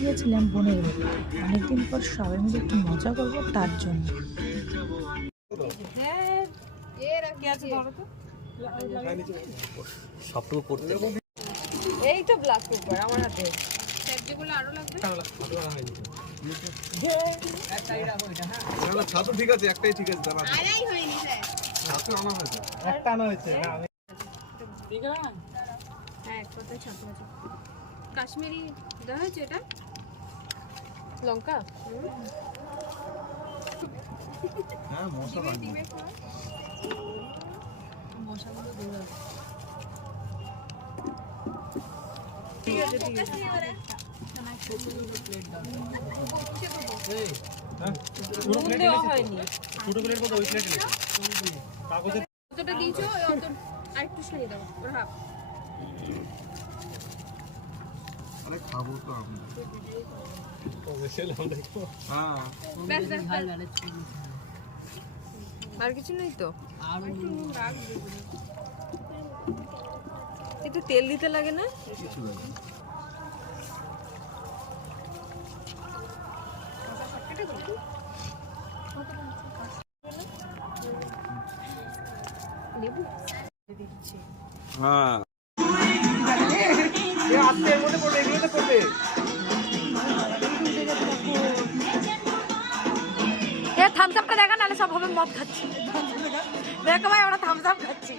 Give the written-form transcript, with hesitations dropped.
গিয়েছিলাম বোনের বাড়ি, অনেকদিন পর সবাই মিলে একটু মজা করবো তার জন্য। এই তো ব্ল্যাক পেপার আমার হাতে, সবজিগুলো আরো লাগবে। ছাতু ঠিক আছে, একটাই ঠিক আছে। আড়াই হয়নি স্যার, ছাতু আনা হয়েছে, একটা আনা হয়েছে। হ্যাঁ এক কথায় ছাতু আছে। কাশ্মীরি দেওয়া হয়েছে এটা, লঙ্কা। হ্যাঁ মশলা মশাগুলো দৌড়াবে। ঠিক আছে ঠিক আছে। দেওয়া হয়নি। ছোট প্লেট কত? ওই প্লেটে কাগজে কতটা দিয়েছো? অত আরেকটু সারিয়ে দাও ওর হাফ। আরে খাবো তো আমরা। হ্যাঁ ব্যাস ব্যাস আর কিছু নেই তো? একটু তেল দিতে লাগে না? কিছু লাগে না। হ্যাঁ থামস আপটা দেখা, নাহলে সব হবে মদ খাচ্ছি। দেখো ভাই আমরা থামস আপ খাচ্ছি।